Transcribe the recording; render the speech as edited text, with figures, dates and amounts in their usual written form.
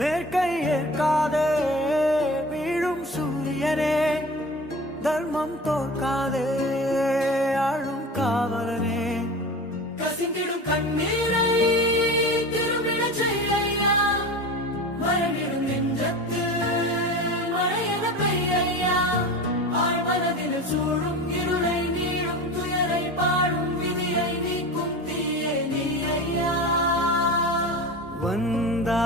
வேர்க்கை ஏற்காதே வீழும் சூரியனே, தர்மம் தோற்காதே ஆளும் காவலனே. கசிந்திடும் கண்ணீரை திரும்பிடச் செய்யா, மரணிடும் நெஞ்சத்து மழையென பெய்யா. ஆழ்மனதில் சூழும் இருளை நீளும் துயரை பாடும் விதியை நீக்கும் தீயே நீ ஐயா. வந்தா